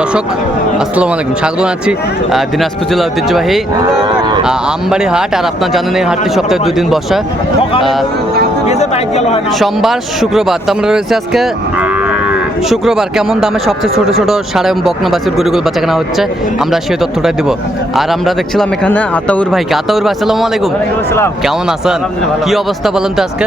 দর্শক, আসসালামু আলাইকুম। স্বাগত জানাচ্ছি দিনাজপুর জেলা ঐতিহ্যবাহী আমবাড়ি হাট আর আপনার জানেন এই হাটটি সপ্তাহে দুই দিন বসা। সোমবার, শুক্রবার। তো আমরা রয়েছে আজকে শুক্রবার। কেমন দামে সবচেয়ে ছোট ছোট সাড়ে বকনা বাছুর গরুগুলো বাচ্চা কেনা হচ্ছে, আমরা সেই তথ্যটাই দিব। আর আমরা দেখছিলাম এখানে আতাউর ভাইকে। আতাউর ভাই, আসসালামু আলাইকুম। কেমন আছেন? কি অবস্থা বলেন তো আজকে?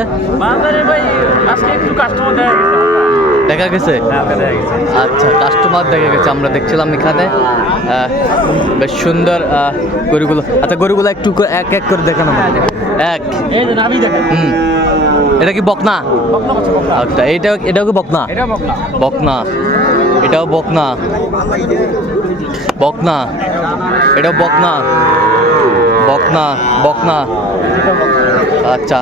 দেখা গেছে? হ্যাঁ দেখা গেছে। আচ্ছা কাস্টমার দেখা গেছে আমরা দেখছিলাম এখানে। বেশ সুন্দর গরুগুলো। আচ্ছা গরুগুলো একটু এক এক করে দেখানো এক। এই যে নাভি দেখেন। হুম। এটা কি বকনা? আচ্ছা এইটাও এটাও কি বকনা। বকনা। এটাও বকনা। বকনা। এটাও বকনা। বকনা বকনা। আচ্ছা।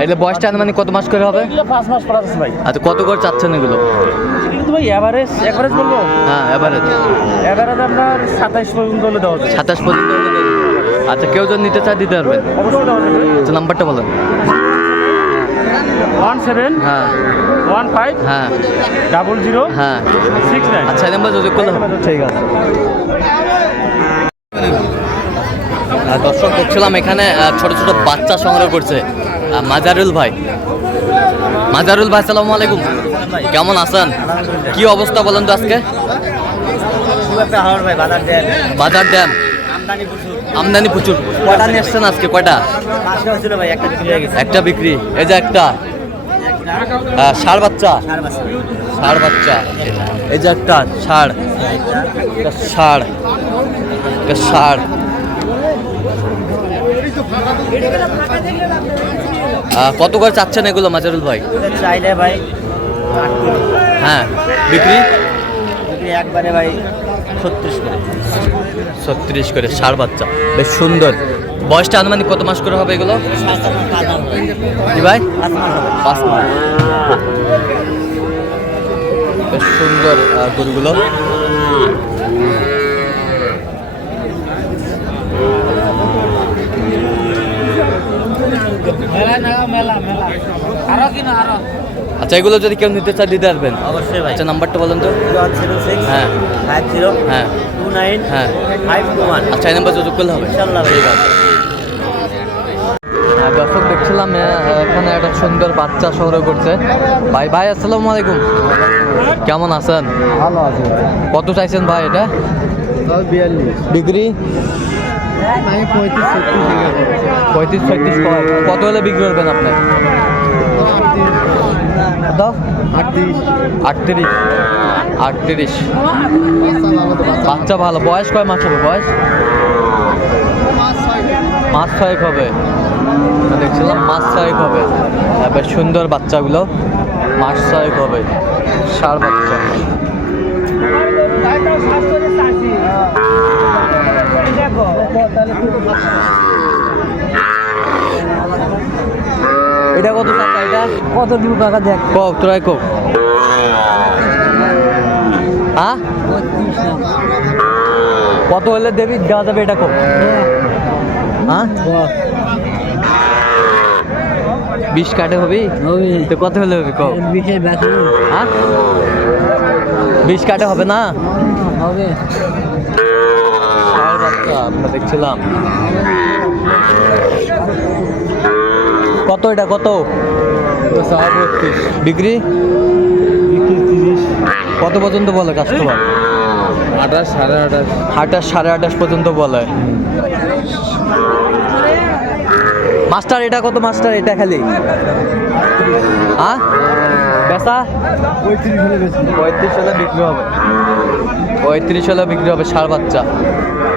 এগুলো বয়সটা মানে কত মাস করে হবে? পাঁচ মাস পর আছে ভাই। আচ্ছা কত করে চাচ্ছেন এগুলো? কিন্তু ভাই এভারেজ এভারেজ বলব হ্যাঁ আপনার পর্যন্ত হলে দেওয়া সাতাশ পর্যন্ত আচ্ছা কেউ যদি নিতে চায় দিতে পারবেন। অবশ্যই আচ্ছা নাম্বারটা বলেন। ওয়ান সেভেন হ্যাঁ। ওয়ান ফাইভ হ্যাঁ। ডাবল জিরো হ্যাঁ। Six nine. আচ্ছা নাম্বার যোগাযোগ করলে হবে। ঠিক আছে। দর্শক দেখছিলাম এখানে ছোট ছোট বাচ্চা সংগ্রহ করছে। মাজারুল ভাই। মাজারুল ভাই সালামু আলাইকুম। কেমন আছেন? কি অবস্থা বলেন তো আজকে? বাজার ড্যাম আমদানি প্রচুর। কয়টা নিয়ে আজকে? কয়টা? একটা বিক্রি এই যে একটা। ষাঁড় বাচ্চা? ষাঁড় বাচ্চা। এই যে একটা ষাঁড়। ষাঁড়। একটা ষাঁড়। কত করে চাচ্ছেন এগুলো মাজারুল ভাই? চাইলে ভাই হ্যাঁ বিক্রি? একবারে ভাই ছত্রিশ করে। ছত্রিশ করে ষাঁড় বাচ্চা। বেশ সুন্দর। বয়সটা আনুমানিক কত মাস করে হবে এগুলো? ভাই? পাঁচ মাস। বেশ সুন্দর গরুগুলো। আচ্ছা এগুলো যদি কেউ নিতে চায় দিতে পারবেন? অবশ্যই ভাই। আচ্ছা নাম্বারটা বলেন তো। হ্যাঁ। ফাইভ জিরো হ্যাঁ। টু নাইন হ্যাঁ। Five two one. আচ্ছা এই নাম্বার যোগাযোগ করলে হবে। ইনশাল্লাহ ঠিক আছে হ্যাঁ, দর্শক দেখছিলাম এখানে একটা সুন্দর বাচ্চা সংগ্রহ করছে। ভাই ভাই আসসালামু আলাইকুম। কেমন আছেন? ভালো আছে কত চাইছেন ভাই এটা? বিয়াল্লিশ। ডিগ্রি আমি পঁয়ত্রিশ পঁয়ত্রিশ ছয়ত্রিশ কয়? কত হলে বিক্রি করবেন আপনি? দাও। আটত্রিশ। আটত্রিশ। আটত্রিশ। বাচ্চা ভালো। বয়স কয় মাস হবে? বয়স? মাস ছয়েক হবে। দেখছিলাম মাস ছয়েক হবে। বেশ সুন্দর বাচ্চাগুলো মাস ছয়েক হবে। সার বাচ্চা। এটা কত টাকা এটা? কত দিব কাকা দেখ। কক তোরাই কক হ্যাঁ কত হলে দেবি? দেওয়া যাবে এটা কক হ্যাঁ। বিশ কাটে হবি? তো কত হলে হবে কক হ্যাঁ বিশ কাটে হবে না? হবে। দেখছিলাম। কত এটা কত? বিক্রি? তিরিশ কত পর্যন্ত বলে কাস্টমার আঠাশ সাড়ে আঠাশ। আঠাশ সাড়ে আঠাশ পর্যন্ত বলে। মাস্টার এটা কত মাস্টার? এটা খালি। হ্যাঁ বেচা? পঁয়ত্রিশ হলে বিক্রি হবে। পঁয়ত্রিশ হলে বিক্রি হবে ষাড় বাচ্চা।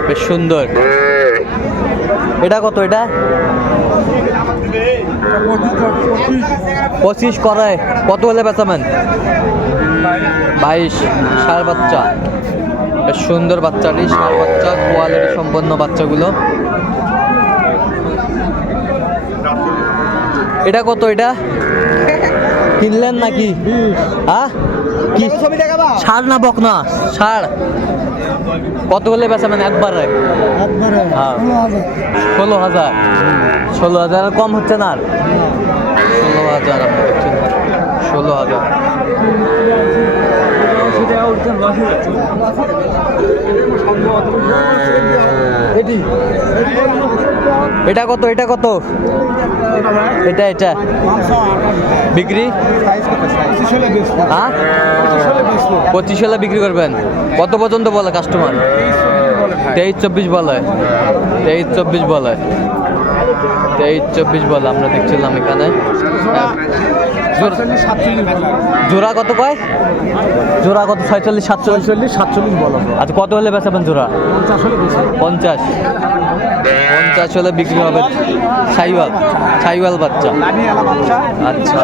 বেশ সুন্দর। এটা কত এটা? পঁচিশ করায়। কত হলে বেচাবেন বাইশ। ষাড় বাচ্চা। বেশ সুন্দর বাচ্চাটি ষাড় বাচ্চা কোয়ালিটি সম্পন্ন বাচ্চাগুলো। এটা কত এটা? কিনলেন নাকি? হ্যাঁ কি? ষাড় না বক না ষাড় কত হলে মানে একবারে রে ষোলো হাজার। ষোলো হাজার। আর কম হচ্ছে না আর? ষোলো হাজার আপনি দেখছেন। ষোলো হাজার। এটা। কত এটা কত? এটা এটা। বিক্রি? হ্যাঁ? পঁচিশ হলে বিক্রি করবেন। কত পর্যন্ত বলে কাস্টমার তেইশ চব্বিশ বলে। তেইশ চব্বিশ বলে। তেইশ চব্বিশ বলে, আমরা দেখছিলাম এখানে। জোড়া কত কয়? জোড়া কত? ছয়চল্লিশ সাতচল্লিশ? চল্লিশ সাতচল্লিশ বলো আচ্ছা কত হলে বেচাবেন জোড়া? পঞ্চাশ পঞ্চাশ। পঞ্চাশ হলে বিক্রি হবে সাইওয়াল সাইওয়াল বাচ্চা। আচ্ছা।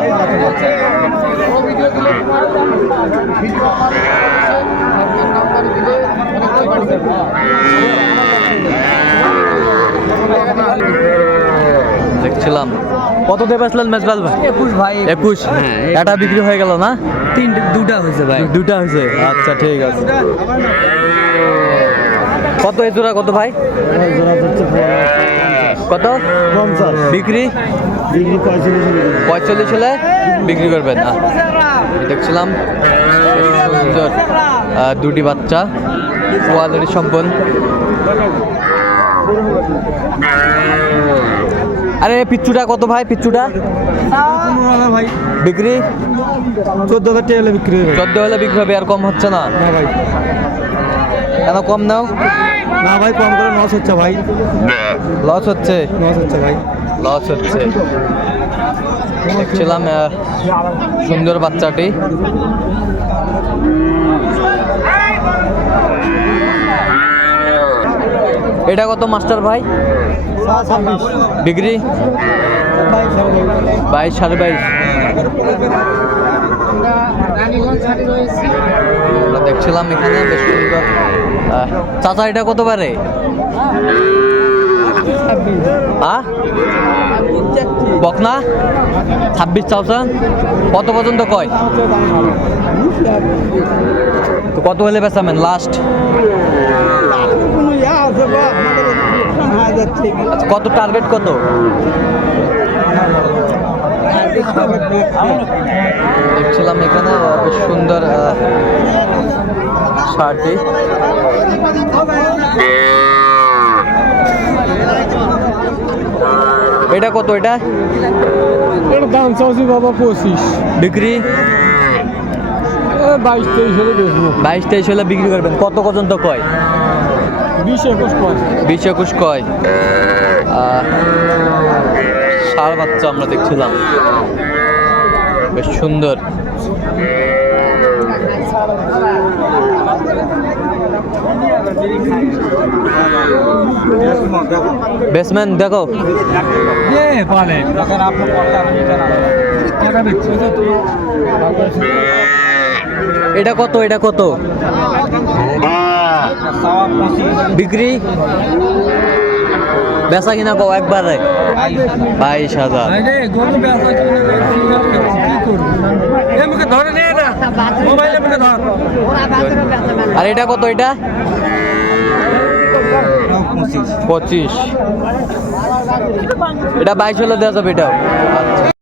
দেখছিলাম। কত দেবে আসলেন মেজবাল ভাই? একুশ ভাই একুশ। এটা বিক্রি হয়ে গেল না? তিন দুটা হয়েছে ভাই। দুটা হয়েছে? আচ্ছা ঠিক আছে। কত এই জোড়া? কত ভাই? কত? পঞ্চাশ। বিক্রি? ডিগ্রি পঁয়তাল্লিশ পঁয়তাল্লিশ হলে বিক্রি করবেন না? দেখছিলাম। সুন্দর দুটি বাচ্চা কোয়ালিটি সম্পন্ন। আরে পিচ্চুটা কত ভাই পিচ্চুটা? ভাই বিক্রি? চোদ্দ হাজার টাকা হলে বিক্রি হবে চোদ্দ হলে বিক্রি হবে আর কম হচ্ছে না? না ভাই। কেন কম নাও? না ভাই কম করে নশ হচ্ছে ভাই। লস হচ্ছে? নশ হচ্ছে ভাই। লস হচ্ছে। দেখছিলাম সুন্দর বাচ্চাটি। এটা কত মাস্টার ভাই? ডিগ্রি? বাইশ, সাড়ে বাইশ। দেখছিলাম এখানে চাচা, এটা কত পারে বকনা? ছাব্বিশ থাউজেন্ড কত পর্যন্ত কয়? তো কত হলে বেচাবেন লাস্ট কত টার্গেট কত? দেখছিলাম এখানে সুন্দর শার্টটি এটা কত এটা? এর দাম চাচ্ছি বাবা পঁচিশ। বিক্রি? বাইশ তেইশ হলে বেচবো। বাইশ তেইশ হলে বিক্রি করবেন। কত পর্যন্ত কয়? বিশ একুশ পাঁচ বিশ একুশ কয়? ষাঁড় বাচ্চা আমরা দেখছিলাম। বেশ সুন্দর। বেসম্যান দেখো। এটা কত এটা কত? বিক্রি? বেচা কিনা কও একবারে? বাইশ হাজার। কি আর এটা কত এটা? পঁচিশ। এটা বাইশ হলে দেওয়া যাবে এটাও।